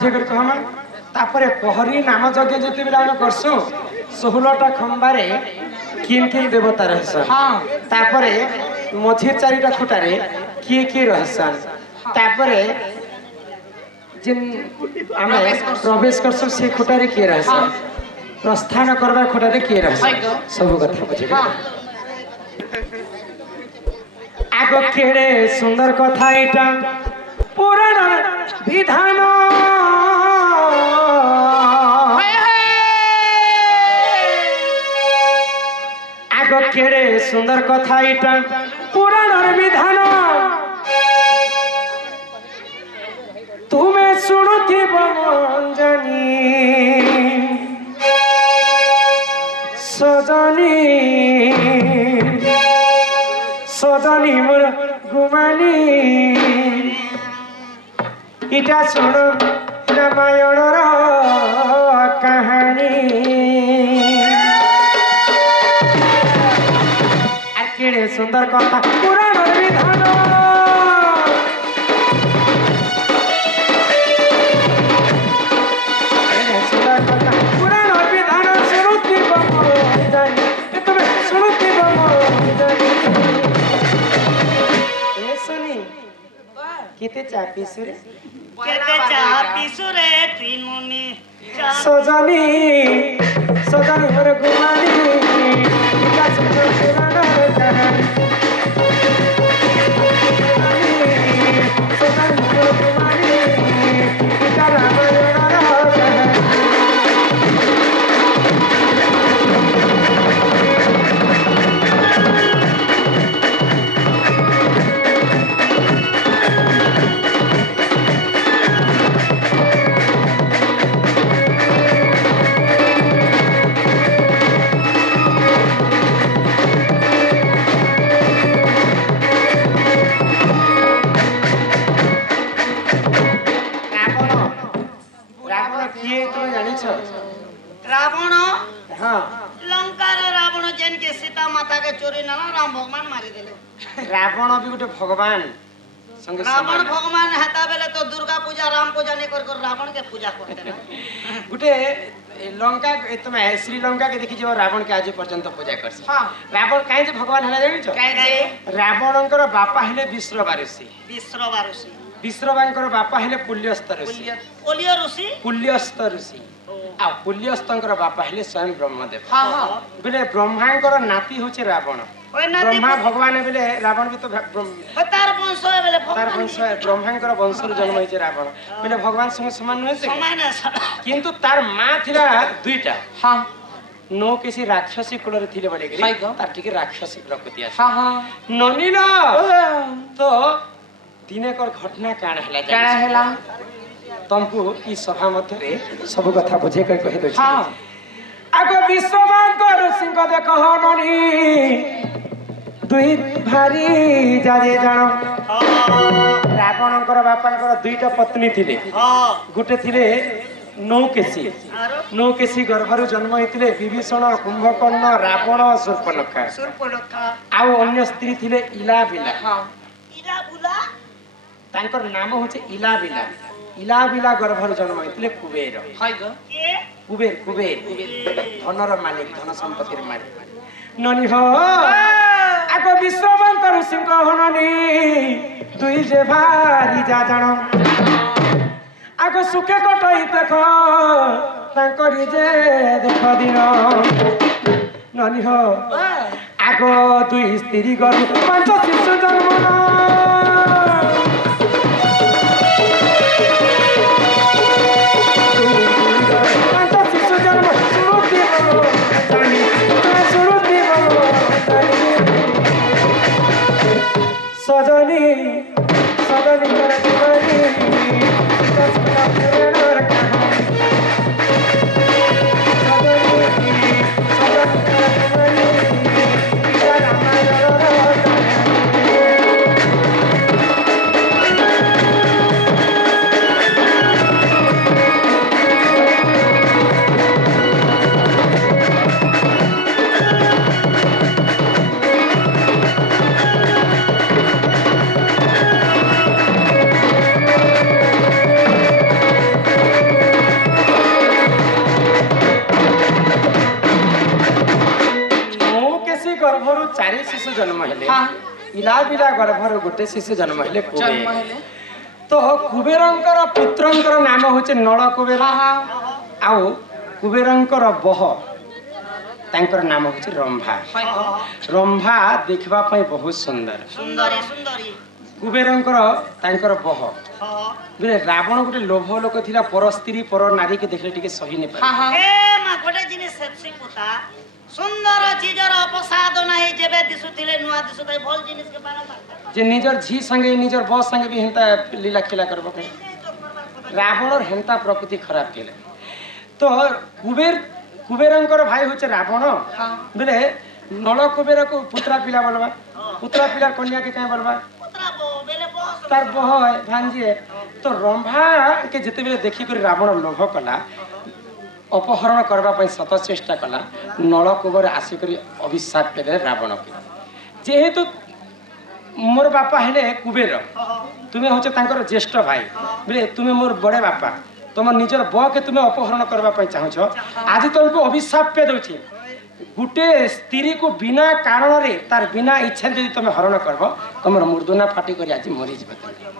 तापर पहरी नाम यज्ञ जिते बेले आम करसु 16टा खंबारे किन किन देवता रहसन तापर मझे 4टा खुटारे किए किए रहसन तापर जिन आम प्रवेश करसु से खुटारे किए रहसन प्रस्थान करबा खुटारे किए रहसन सब कथा बुझे आगो केड़े सुंदर कथा एटा पुराण विधान आगो केड़े सुंदर कथा एटा पुराण विधान तुम्हें शुणुथिब मंजनी सजनी सजनी मोर गुमानी इटा सुन रामायण कहानी केड़े सुंदर कथा पुराण विधान सुंदर कथा पुराण विधान शुणुति तुम्हें शुणुति केते चा पिसु रे केते चा पिसु रे तीन मुनि सजनी सजनी मोर गुमानी इटा सुंदर पुराण कहानी सजनी मोर गुमानी इटा रामायण रावण हाँ लंका रे रावण जेन के सीता माता के चोरी ना राम भगवान मारी देले रावण भी गोटे भगवान संगे रावण भगवान हेता बेले तो दुर्गा पूजा राम पूजा नहीं कर रावण के पूजा करते गोटे लंका तुम श्रीलंका के देखी जो रावण के आज पर्यंत पूजा करसी हां रावण काहे जे भगवान हला जानि छ काहे रावणकर बापा हेले विश्रवा ऋषि विश्रवांकर बापा हेले पुल्यस्थ ऋषि पुल्यस्थ ऋषि आ पुल्यस्थंकर बापा हेले स्वयं ब्रह्मदेव हां हां बेले ब्रह्मांकर नाती होचे रावण ब्रह्मा भगवान बेले रावण भी तो तार वंश है बेले तार वंश है ब्रह्मांकर वंशर जन्म होचे रावण बेले भगवान संग समान नहे समान किंतु तार मां थिला दुईटा हां नो किसी राक्षसी कुल रे थिले बडे गरी तार टिके राक्षसी प्रकृति आसे हां हां ननिला तो दिने कर घटना काण हला तुमको ई सभा मध्य रे सब कथा बुझे कर कहि दो हां आगो विश्वमांकर सिंह देखो ननी दुई भारी जाजे जान रावणकर बापांकर दुईटा पत्नी थिले गुटे थिले नौकेशी गर्भरु जन्म होइतिले विभीषण कुंभकर्ण रावण शूर्पणखा आउ अन्य स्त्री थिले इलाबिला इलाबुला तांकर नाम होचे इलाबिला इलाबिला गर्भरु जन्म होइतिले कुबेर हाय ग के कुबेर धनर मालिक धन संपत्तिर मालिक ननी हो आगो विश्वमांकर सिंह हननी दुई जे भारी जा जान आगो सुखे कटई देखो तांकरी जे देख दिन ननी हो आगो दुई स्त्री गरु पांच शिशु जन्म सजनी सजनी गोटाए शिशु जन्म हेले इला बिला गर्भर गोटे शिशु जन्म हेले कुबेर तो कुबेरंकर पुत्रंकर नाम होचे नल कुबेर आउ कुबेरंकर बह तांकर नाम होचे रंभा रंभा देखबा पई बहुत सुंदर सुंदरी सुंदरी कुबेरंकर तांकर बह बे रावण गोटे लोभ लोक थिला पर स्त्री पर नारी के देखले टिके सही नै पारे ए मा गोटे जिनिस सेप्सी पुता सुंदर चीजर अपसाद नाही जेबे दिसुथिले नुआ दिसुथाय भल जिनिस के बारे जे निजर झी संगे निजर बस संगे भी हेंता लीला खेला करबो के रावण और हेंता प्रकृति खराब केले तो कुबेरंकर भाई होचे रावण बेले नल कुबेर को पुत्रा पिला बोलबा पुत्रा पिला कन्या के काहे बोलबा तार बह है भांजी है तो रंभा के जिते बेले देखी कर रावण लोभ कला अपहरण करबा पई सत चेष्टा कला नल कुबेर आसिकरी अभिशाप केले रावण के जेहेतु मोर बापा हेले कुबेर तुम्हें होचे तांकर ज्येष्ठ भाई बोले तुम्हें मोर बड़े बापा तुम निजर ब के तुम्हें अपहरण करबा पई चाहछ आज तुमको अभिशाप पे दउछि गुटे स्त्री को बिना कारण रे तार बिना इच्छा यदि तुम हरण करब तुमर मुर्दुना फाटी कर आज मरी जबे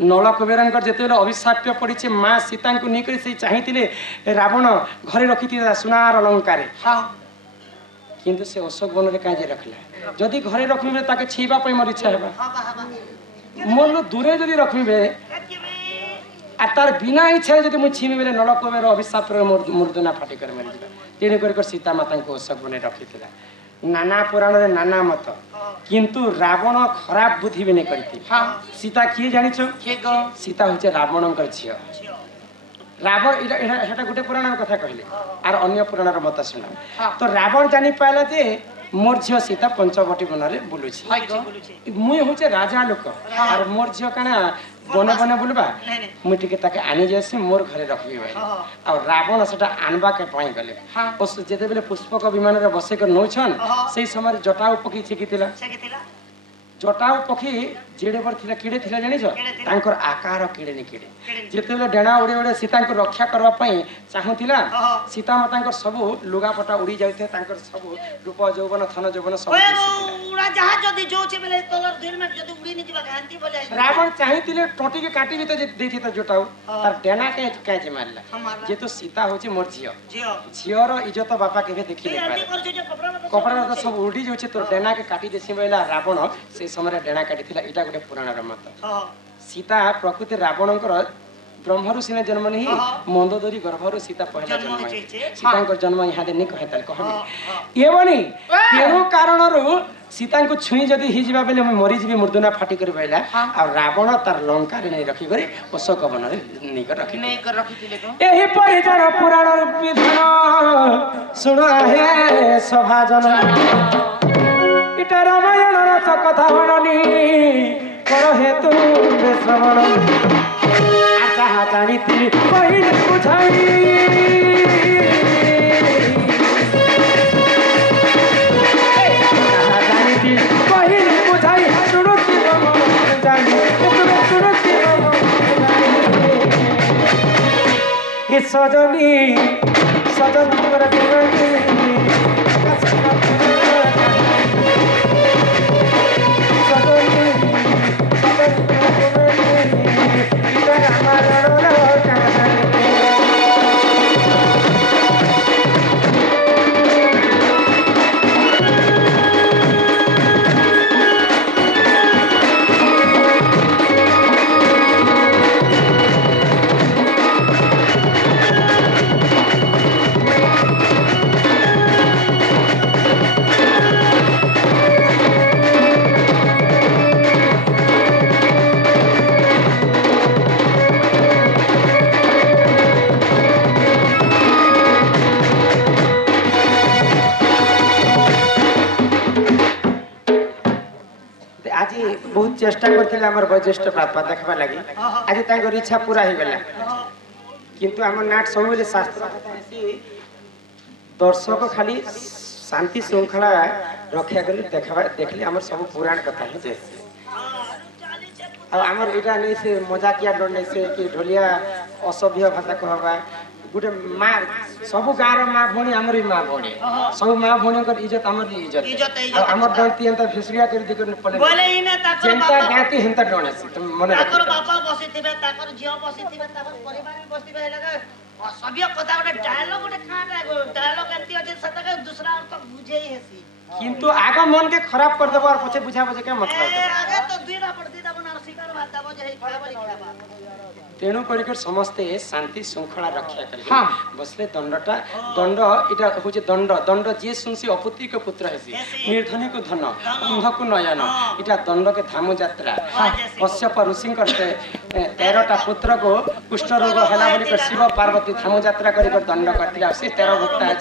नल कुबेरंकर जेते अभिशाप्य पड़ी माँ सीता को नहीं से चाहिए रावण घरे रखी सुनार अलंकार किंतु से अशोक वन में कहीं रखला जदि घरे रखी ताके छीबा पई मोर इच्छा हेबा मोर दूरे जदि रखी आ तार बिना इच्छा जदि मु छीमी बेले नल कुबेर अभिशाप मुर्दुना फाटी कर मरी जबा तेने कर सीता माता को अशोक वन रखी नाना पुराण रे नाना मत किंतु रावण खराब बुद्धि भी नहीं करती सीता किए जानिछ सीता होचे रावणकर झियो रावण एटा गोटे पुराण कथा कहले आर अन्य पुराण मत सुना तो रावण जानी पाला जे मोर झियो सीता पंचवटी वन रे बुलुछि मुई होचे राजा लोक आर मोर झियो काना बने बने बुलबा मुई टिके ताके आनी जेसी मोर घरे रखबी भाई आ रावण सेटा आनबा के पई गले ओस जेते बेले पुष्पक विमान रे बसे कर नौछन सेई समय जटाउ पखी छिकितिला जटाउ पखी जेडे बर थिला किडे थिला जानिछ तांकर आकार किडे नि किडे जेते बेले डेणा उडे उडे सीता को रक्षा करबा पई चाहुतिला सीता माता को सब लुगा पटा उड़ी जायथे तांकर सब रूप यौवन थन यौवन सब उड़ा जहाज जदी जोचे बेले तलर धीर में जदी उड़ी नि दिबा गांती बोले रावण चाहितिले टोटी के काटी भी तो देथि त जटाउ तार डेणा के काहे जे मारला जे तो सीता होची मोर झियो झियो रो इज्जत बापा के देखि नै पारे कपड़ा तो सब उड़ी जोचे तो डेणा के काटी देसी बेला रावण से समय डेणा काटी थिला इटा गोटे पुराण मत सीता प्रकृति रावणकर ब्रह्मरु सिने जन्म नहीं मंदोदरी गर्भरु सीता पहला जन्म सीता जन्म यहाँ नहीं कहे कहबी ये बनी तेणु कारण सीता को छुई जदि ही जीवा बेले मरी जीवी मुर्दुना फाटी कर बैला आ रावण तार लंका रे नहीं रखी करे अशोक वन रे नहीं कर रखी एही परिजन पुराण विधान सुनो हे सभाजन इटा रामायण रस कथा वर्णनी कर हेतु श्रवण आशा जानी पहिल बुझाई पहिल बुझाई सुनुति जानी सुनुति ये सजनी सजन पर बहुत चेष्टा करते वैज्येष्ठ बापा देखा लगी आज तर इच्छा पूरा हो गला किंतु आम नाट सब शास्त्र दर्शक खाली शांति श्रृंखला रक्षा कर देखली आम सब पुराण कथा ही जैसे आमर यहाँ नहीं से मजाकिया डर नहीं से कि ढोलिया असभ्य भाषा कहवा ଗୋଟେ ମା ସବୁ ଗାଁର ମା ଭଉଣୀ ଆମର ମା ଭଉଣୀ ସବୁ ମା ଭଉଣୀଙ୍କର ଇଜ୍ଜତ ଆମର ଇଜ୍ଜତ ଆଉ ଆମର ଡଣ୍ଟି ଏନ୍ତା ଫିସରିଆ କରି ଦେଇକରି ପଲେ ବୋଲେ ଇନେ ତାକର ଯେନ୍ତା ବାପା ଗାଁତି ହେନ୍ତା ଡଣେସି ତମେ ମନେ ତାକର ରଖ ବାପା ବସିଥିବେ ତାକର ଝିଅ ବସିଥିବେ ତାକର ପରିବାର ବସିଥିବେ ହେଲେ ଅସଭ୍ୟ କଥା ଗୋଟେ ଡାୟଲଗ ଗୋଟେ କାଁଟା ଡାୟଲଗ ଏମିତି ଅଛି ସେଟାକେ ଦୁସରା ଅର୍ଥ ବୁଝେଇ ହେସି কিন্তু আগ মনকে খারাপ করে দেবো আর পছে বুঝা বুঝে কে মতলব ए आगे तो दुईटा पड़ दीदा बना शिकार भात दाबो जे खाबरी खाबा তেণু করিকর সমস্তে শান্তি শৃঙ্খলা রক্ষা করিবে বসলে দণ্ডটা দণ্ড এটা হচ্ছে দণ্ড দণ্ড যে শুনছি অপুত্রিক পুত্র হেসি নির্ধনিক ধন অন্ধকু নয়ন এটা দণ্ডকে ধামু যাত্রা কশ্যপ ঋষিঙ্কর 13টা পুত্রকু কুষ্ঠ রোগ হেলা বলি শিব পার্বতী ধামু যাত্রা করিকর দণ্ড করতিলা সে 13 ভক্ত আজ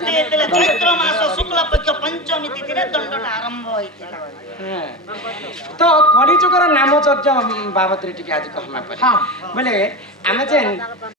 चैत्र मास शुक्ल पक्ष पंचमी तिथि रे दंडटा आरंभ होइतिला তো কলিযুগর নাম যজ্ঞ বাবদরে টিকে আজ কহমা পরে বলে আমি যেন